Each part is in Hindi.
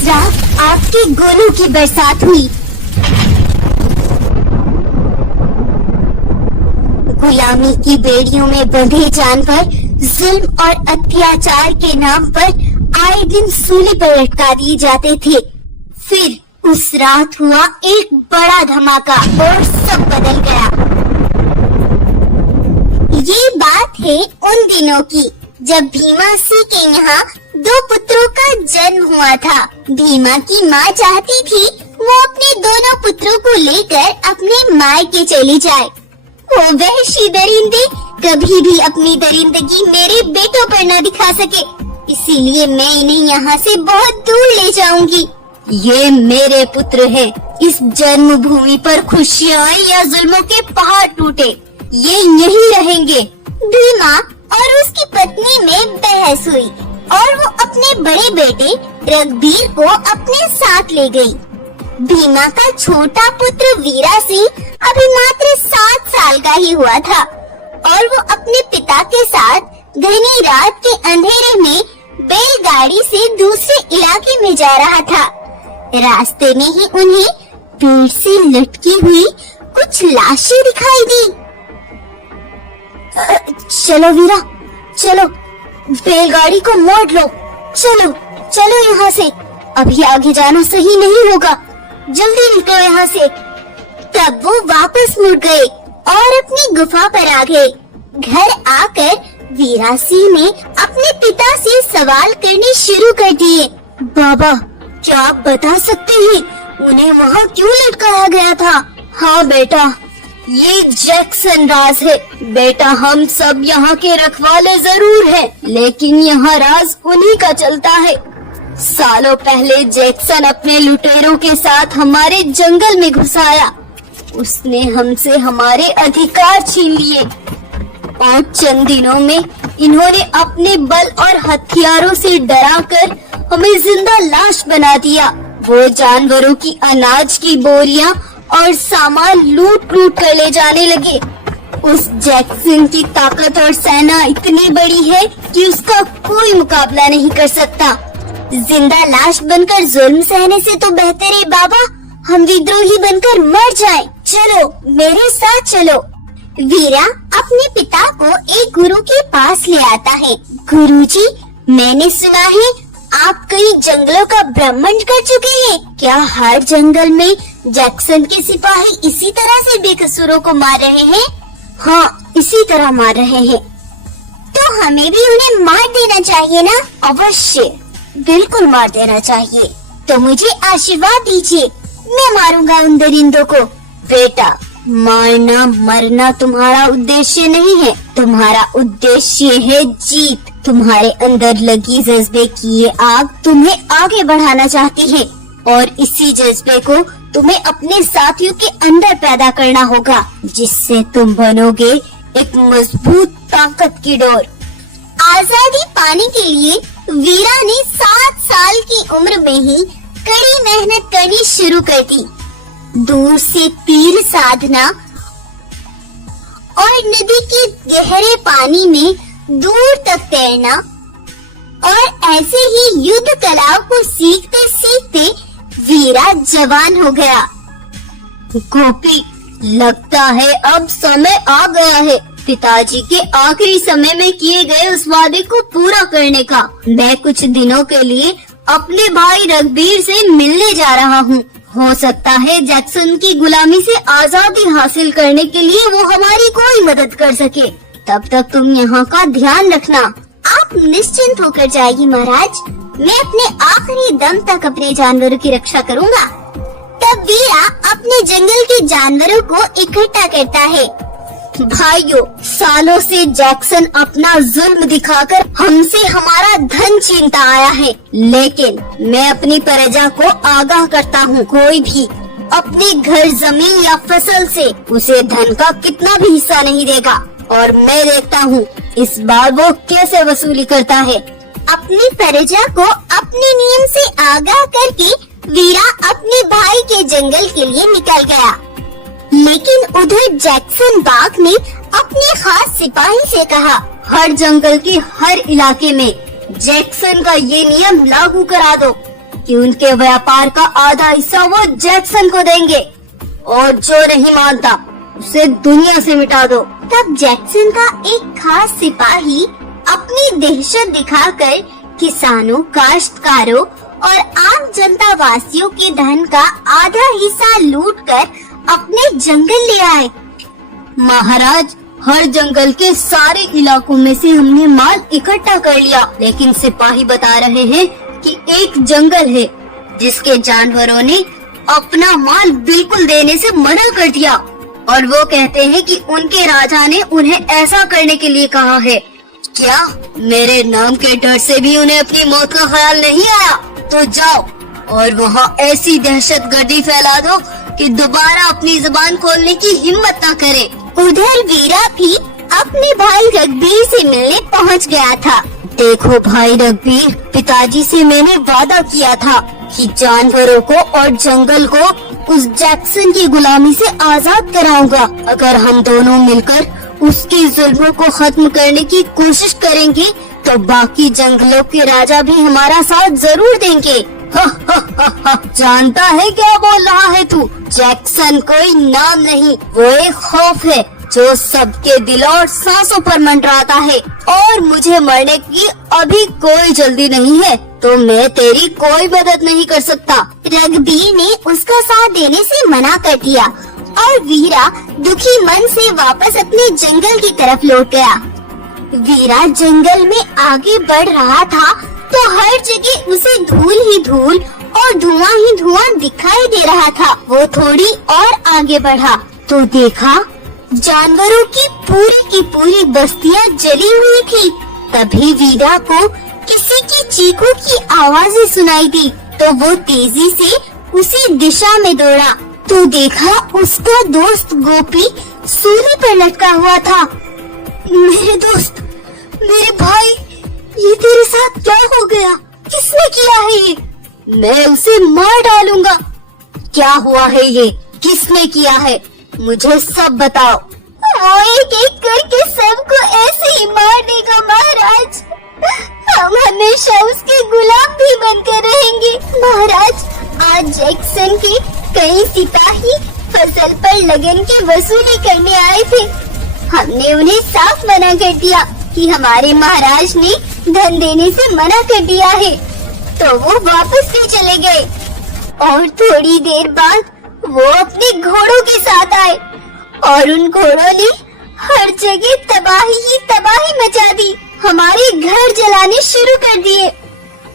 उस रात आपके गोलों की बरसात हुई। गुलामी की बेड़ियों में बंधे जानवर जुल्म और अत्याचार के नाम पर आए दिन सूली पर लटका दिए जाते थे। फिर उस रात हुआ एक बड़ा धमाका और सब बदल गया। ये बात है उन दिनों की जब भीमा सिंह के यहाँ 2 पुत्रों का जन्म हुआ था। भीमा की माँ चाहती थी वो अपने दोनों पुत्रों को लेकर अपने मायके चली जाए। वो वहशी दरिंदे कभी भी अपनी दरिंदगी मेरे बेटों पर न दिखा सके, इसीलिए मैं इन्हें यहाँ से बहुत दूर ले जाऊंगी। ये मेरे पुत्र हैं। इस जन्मभूमि पर खुशियाँ या जुल्मों के पहाड़ टूटे, ये यहीं रहेंगे। भीमा और उसकी पत्नी में बहस हुई और वो अपने बड़े बेटे रघुबीर को अपने साथ ले गई। भीमा का छोटा पुत्र वीरा सिंह अभी मात्र 7 साल का ही हुआ था और वो अपने पिता के साथ घनी रात के अंधेरे में बैलगाड़ी से दूसरे इलाके में जा रहा था। रास्ते में ही उन्हें पेड़ से लटकी हुई कुछ लाशें दिखाई दी। चलो वीरा, चलो, बैलगाड़ी को मोड़ लो, चलो चलो यहाँ से, अभी आगे जाना सही नहीं होगा, जल्दी निकलो यहाँ से। तब वो वापस मुड़ गए और अपनी गुफा पर आ गए। घर आकर वीरा सिंह ने अपने पिता से सवाल करने शुरू कर दिए। बाबा, क्या आप बता सकते हैं उन्हें वहाँ क्यों लटकाया गया था? हाँ बेटा, ये जैक्सन राज है। बेटा, हम सब यहाँ के रखवाले जरूर हैं, लेकिन यहाँ राज उन्हीं का चलता है। सालों पहले जैक्सन अपने लुटेरों के साथ हमारे जंगल में घुस आया। उसने हमसे हमारे अधिकार छीन लिए और चंद दिनों में इन्होंने अपने बल और हथियारों से डराकर हमें जिंदा लाश बना दिया। वो जानवरों की अनाज की बोरियां और सामान लूट लूट कर ले जाने लगे। उस जैक्सन की ताकत और सेना इतनी बड़ी है कि उसका कोई मुकाबला नहीं कर सकता। जिंदा लाश बनकर जुल्म सहने से तो बेहतर है बाबा हम विद्रोही बनकर मर जाएं। चलो मेरे साथ चलो। वीरा अपने पिता को एक गुरु के पास ले आता है। गुरुजी, मैंने सुना है आप कई जंगलों का भ्रमण कर चुके हैं। क्या हर जंगल में जैक्सन के सिपाही इसी तरह से बेकसूरों को मार रहे हैं? हाँ, इसी तरह मार रहे हैं। तो हमें भी उन्हें मार देना चाहिए ना? अवश्य, बिल्कुल मार देना चाहिए। तो मुझे आशीर्वाद दीजिए, मैं मारूंगा उन दरिंदों को। बेटा, मारना मरना तुम्हारा उद्देश्य नहीं है, तुम्हारा उद्देश्य है जीत। तुम्हारे अंदर लगी जज्बे की ये आग तुम्हें आगे बढ़ाना चाहती है और इसी जज्बे को तुम्हें अपने साथियों के अंदर पैदा करना होगा, जिससे तुम बनोगे एक मजबूत ताकत की डोर। आजादी पाने के लिए वीरा ने 7 साल की उम्र में ही कड़ी मेहनत करनी शुरू कर दी। दूर से तीर साधना और नदी के गहरे पानी में दूर तक तैरना और ऐसे ही युद्ध कलाओं को सीखते सीखते वीरा जवान हो गया। गोपी, लगता है अब समय आ गया है पिताजी के आखिरी समय में किए गए उस वादे को पूरा करने का। मैं कुछ दिनों के लिए अपने भाई रघुबीर से मिलने जा रहा हूँ। हो सकता है जैक्सन की गुलामी से आजादी हासिल करने के लिए वो हमारी कोई मदद कर सके। तब तक तुम यहाँ का ध्यान रखना। आप निश्चिंत होकर जाइए महाराज, मैं अपने आखिरी दम तक अपने जानवरों की रक्षा करूँगा। तब वीरा अपने जंगल के जानवरों को इकट्ठा करता है। भाइयों, सालों से जैक्सन अपना जुल्म दिखाकर हमसे हमारा धन छीनता आया है, लेकिन मैं अपनी प्रजा को आगाह करता हूँ, कोई भी अपने घर, जमीन या फसल से उसे धन का कितना भी हिस्सा नहीं देगा। और मैं देखता हूँ इस बार वो कैसे वसूली करता है। अपनी प्रजा को अपने नियम से आगाह करके वीरा अपने भाई के जंगल के लिए निकल गया। लेकिन उधर जैक्सन बाघ ने अपने खास सिपाही से कहा, हर जंगल के हर इलाके में जैक्सन का ये नियम लागू करा दो कि उनके व्यापार का आधा हिस्सा वो जैक्सन को देंगे और जो नहीं मानता उसे दुनिया से मिटा दो। तब जैक्सन का एक खास सिपाही अपनी दहशत दिखाकर किसानों, काश्तकारों और आम जनता वासियों के धन का आधा हिस्सा लूटकर अपने जंगल ले आए। महाराज, हर जंगल के सारे इलाकों में से हमने माल इकट्ठा कर लिया, लेकिन सिपाही बता रहे हैं कि एक जंगल है जिसके जानवरों ने अपना माल बिल्कुल देने से मना कर दिया और वो कहते हैं कि उनके राजा ने उन्हें ऐसा करने के लिए कहा है। क्या मेरे नाम के डर से भी उन्हें अपनी मौत का ख्याल नहीं आया? तो जाओ और वहाँ ऐसी दहशतगर्दी फैला दो कि दोबारा अपनी जुबान खोलने की हिम्मत न करे। उधर वीरा भी अपने भाई रघुबीर से मिलने पहुँच गया था। देखो भाई रघुबीर, पिताजी से मैंने वादा किया था कि जानवरों को और जंगल को उस जैक्सन की गुलामी से आजाद कराऊंगा। अगर हम दोनों मिलकर उसके जुल्मों को खत्म करने की कोशिश करेंगे तो बाकी जंगलों के राजा भी हमारा साथ जरूर देंगे। जानता है क्या बोल रहा है तू? जैक्सन कोई नाम नहीं, वो एक खौफ है जो सबके दिलों और सांसों पर मंडराता है और मुझे मरने की अभी कोई जल्दी नहीं है, तो मैं तेरी कोई मदद नहीं कर सकता। रघुबीर ने उसका साथ देने से मना कर दिया और वीरा दुखी मन से वापस अपने जंगल की तरफ लौट गया। वीरा जंगल में आगे बढ़ रहा था तो हर जगह उसे धूल ही धूल और धुआं ही धुआं दिखाई दे रहा था। वो थोड़ी और आगे बढ़ा तो देखा जानवरों की पूरी बस्तियां जली हुई थी। तभी वीरा को किसी की चीखों की आवाजें सुनाई दी तो वो तेजी से उसी दिशा में दौड़ा तो देखा उसका दोस्त गोपी सूली पर लटका हुआ था। मेरे दोस्त, मेरे भाई, ये तेरे साथ क्या हो गया? किसने किया है ये? मैं उसे मार डालूंगा। क्या हुआ है ये? किसने किया है? मुझे सब बताओ। वो एक एक करके सबको ऐसे ही मार देगा महाराज। हम हमेशा उसके गुलाम भी बनकर रहेंगे। महाराज, आज जैक्सन के कई सिपाही फसल पर लगन की वसूली करने आए थे। हमने उन्हें साफ मना कर दिया कि हमारे महाराज ने धन देने से मना कर दिया है, तो वो वापस भी चले गए और थोड़ी देर बाद वो अपने घोड़ों के साथ आए और उन घोड़ों ने हर जगह तबाही ही तबाही मचा दी। हमारे घर जलाने शुरू कर दिए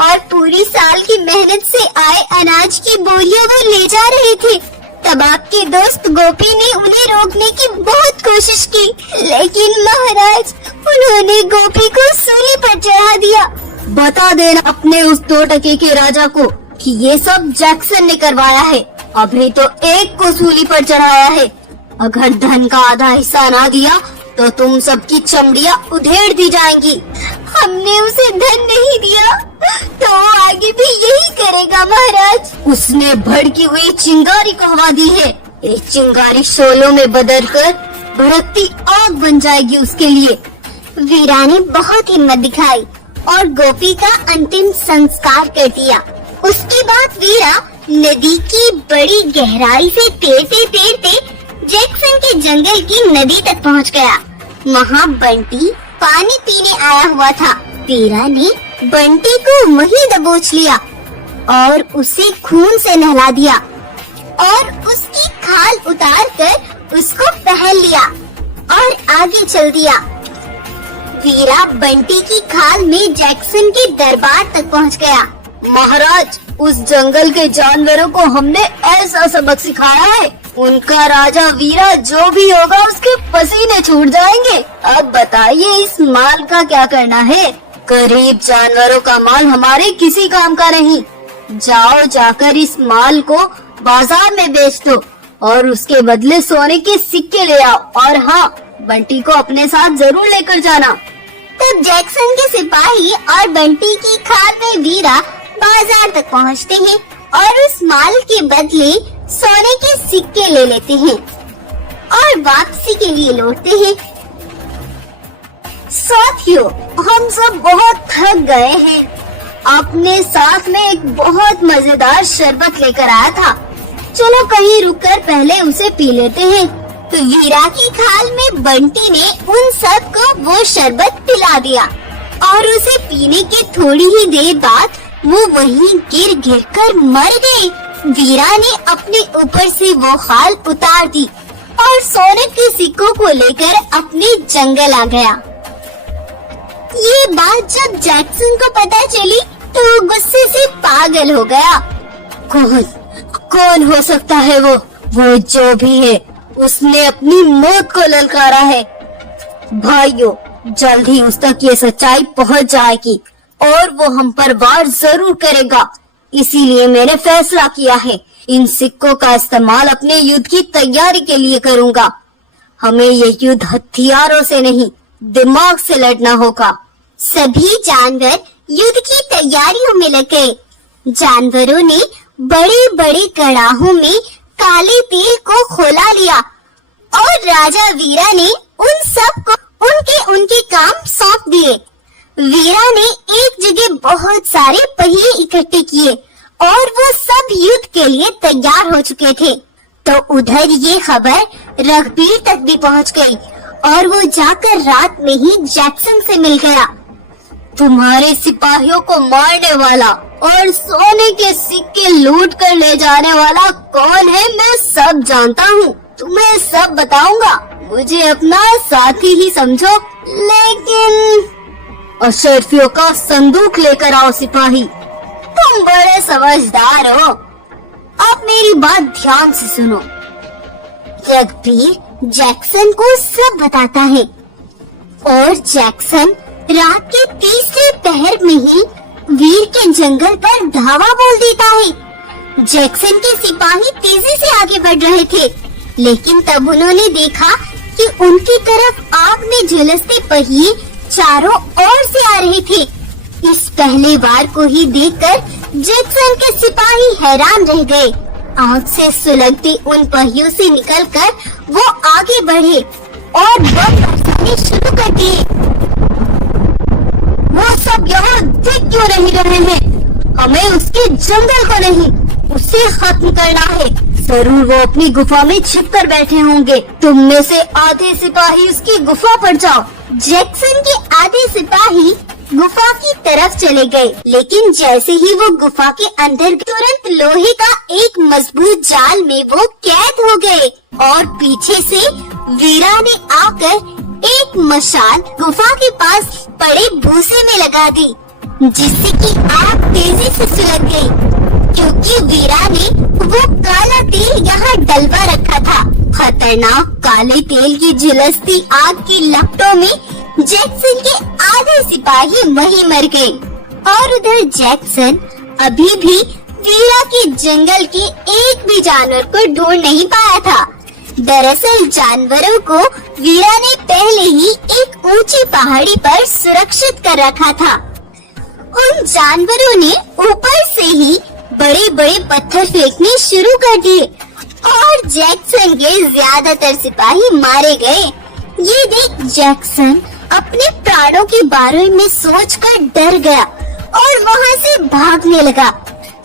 और पूरी साल की मेहनत से आए अनाज की बोरियां वो ले जा रहे थे। तब आपके दोस्त गोपी ने उन्हें रोकने की बहुत कोशिश की, लेकिन महाराज उन्होंने गोपी को सूली पर चढ़ा दिया। बता देना अपने उस 2 टके के राजा को कि ये सब जैक्सन ने करवाया है। अभी तो एक को सूली पर चढ़ाया है। अगर धन का आधा हिस्सा ना दिया तो तुम सबकी चमड़ियां उधेड़ दी जाएंगी। हमने उसे धन नहीं दिया तो वो आगे भी यही करेगा महाराज। उसने भड़की हुई चिंगारी कहवा दी है। एक चिंगारी शोलों में बदलकर भड़कती आग बन जाएगी उसके लिए। वीरा ने बहुत हिम्मत दिखाई और गोपी का अंतिम संस्कार कर दिया। उसके बाद वीरा नदी की बड़ी गहराई से तैरते जैक्सन के जंगल की नदी तक पहुंच गया। वहाँ बंटी पानी पीने आया हुआ था। वीरा ने बंटी को वहीं दबोच लिया और उसे खून से नहला दिया और उसकी खाल उतारकर उसको पहन लिया और आगे चल दिया। वीरा बंटी की खाल में जैक्सन के दरबार तक पहुंच गया। महाराज, उस जंगल के जानवरों को हमने ऐसा सबक सिखाया है, उनका राजा वीरा जो भी होगा उसके पसीने छूट जाएंगे। अब बताइए इस माल का क्या करना है? गरीब जानवरों का माल हमारे किसी काम का नहीं। जाओ जाकर इस माल को बाजार में बेच दो और उसके बदले सोने के सिक्के ले आओ और हाँ, बंटी को अपने साथ जरूर लेकर जाना। तब जैक्सन के सिपाही और बंटी की खाल में वीरा बाजार तक पहुंचते हैं और उस माल के बदले सोने के सिक्के ले लेते हैं और वापसी के लिए लौटते हैं। साथियों, हम सब बहुत थक गए हैं अपने साथ में एक बहुत मजेदार शरबत लेकर आया था। चलो कहीं रुककर पहले उसे पी लेते हैं। तो वीरा की खाल में बंटी ने उन सब को वो शरबत पिला दिया और उसे पीने के थोड़ी ही देर बाद वो वहीं गिर कर मर गई। वीरा ने अपने ऊपर से वो खाल उतार दी और सोने के सिक्कों को लेकर अपने जंगल आ गया। ये बात जब जैक्सन को पता चली तो वो गुस्से से पागल हो गया। कौन हो सकता है वो जो भी है, उसने अपनी मौत को ललकारा है। भाइयों, जल्द ही उस तक ये सच्चाई पहुंच जाएगी और वो हम पर वार जरूर करेगा। इसीलिए मैंने फैसला किया है, इन सिक्कों का इस्तेमाल अपने युद्ध की तैयारी के लिए करूंगा। हमें ये युद्ध हथियारों से नहीं, दिमाग से लड़ना होगा। सभी जानवर युद्ध की तैयारियों में लग गए। जानवरों ने बड़े बड़े कड़ाहों में काले तेल को खौला लिया और राजा वीरा ने उन सब को उनके काम सौंप दिए। वीरा ने एक जगह बहुत सारे पहिए इकट्ठे किए और वो सब युद्ध के लिए तैयार हो चुके थे। तो उधर ये खबर रघबीर तक भी पहुंच गई और वो जाकर रात में ही जैक्सन से मिल गया। तुम्हारे सिपाहियों को मारने वाला और सोने के सिक्के लूट कर ले जाने वाला कौन है मैं सब जानता हूँ। तुम्हें सब बताऊंगा। मुझे अपना साथी ही समझो, लेकिन अशरफियों का संदूक लेकर आओ सिपाही। तुम बड़े समझदार हो। अब मेरी बात ध्यान से सुनो। रघबीर जैक्सन को सब बताता है और जैक्सन रात के तीसरे पहर में ही वीर के जंगल पर धावा बोल देता है। जैक्सन के सिपाही तेजी से आगे बढ़ रहे थे, लेकिन तब उन्होंने देखा कि उनकी तरफ आग में झुलसते पहिए चारों ओर से आ रहे थे। इस पहले वार को ही देखकर जैक्सन के सिपाही हैरान रह गए। आग से सुलगते उन पहियों से निकलकर वो आगे बढ़े और बम बरसाने शुरू कर दिए। वो सब यहाँ दिख क्यों नहीं रहे हैं? हमें उसके जंगल को नहीं, उसे खत्म करना है। जरूर वो अपनी गुफा में छिप कर बैठे होंगे। तुम में से आधे सिपाही उसकी गुफा पर जाओ। जैक्सन के आधे सिपाही गुफा की तरफ चले गए, लेकिन जैसे ही वो गुफा के अंदर तुरंत लोहे का एक मजबूत जाल में वो कैद हो गए और पीछे से वीरा ने आकर एक मशाल गुफा के पास पड़े भूसे में लगा दी, जिससे कि आग तेजी से सुलग गई। क्योंकि वीरा ने वो काला तेल यहाँ डलवा रखा था। खतरनाक काले तेल की झुलसती आग की लपटों में जैक्सन के आधे सिपाही वहीं मर गए और उधर जैक्सन अभी भी वीरा के जंगल के एक भी जानवर को ढूंढ नहीं पाया था। दरअसल जानवरों को वीरा ने पहले ही एक ऊंची पहाड़ी पर सुरक्षित कर रखा था। उन जानवरों ने ऊपर से ही बड़े बड़े पत्थर फेंकने शुरू कर दिए और जैक्सन के ज्यादातर सिपाही मारे गए। ये देख जैक्सन अपने प्राणों के बारे में सोचकर डर गया और वहाँ से भागने लगा।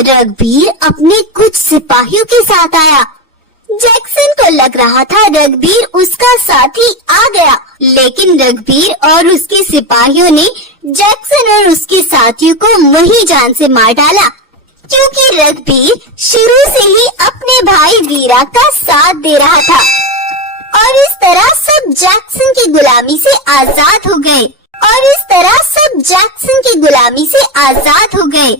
रघबीर अपने कुछ सिपाहियों के साथ आया। जैक्सन को लग रहा था रघबीर उसका साथी आ गया, लेकिन रघबीर और उसके सिपाहियों ने जैक्सन और उसके साथियों को वही जान से मार डाला, क्योंकि रघबीर शुरू से ही अपने भाई वीरा का साथ दे रहा था। और इस तरह सब जैक्सन की गुलामी से आजाद हो गए।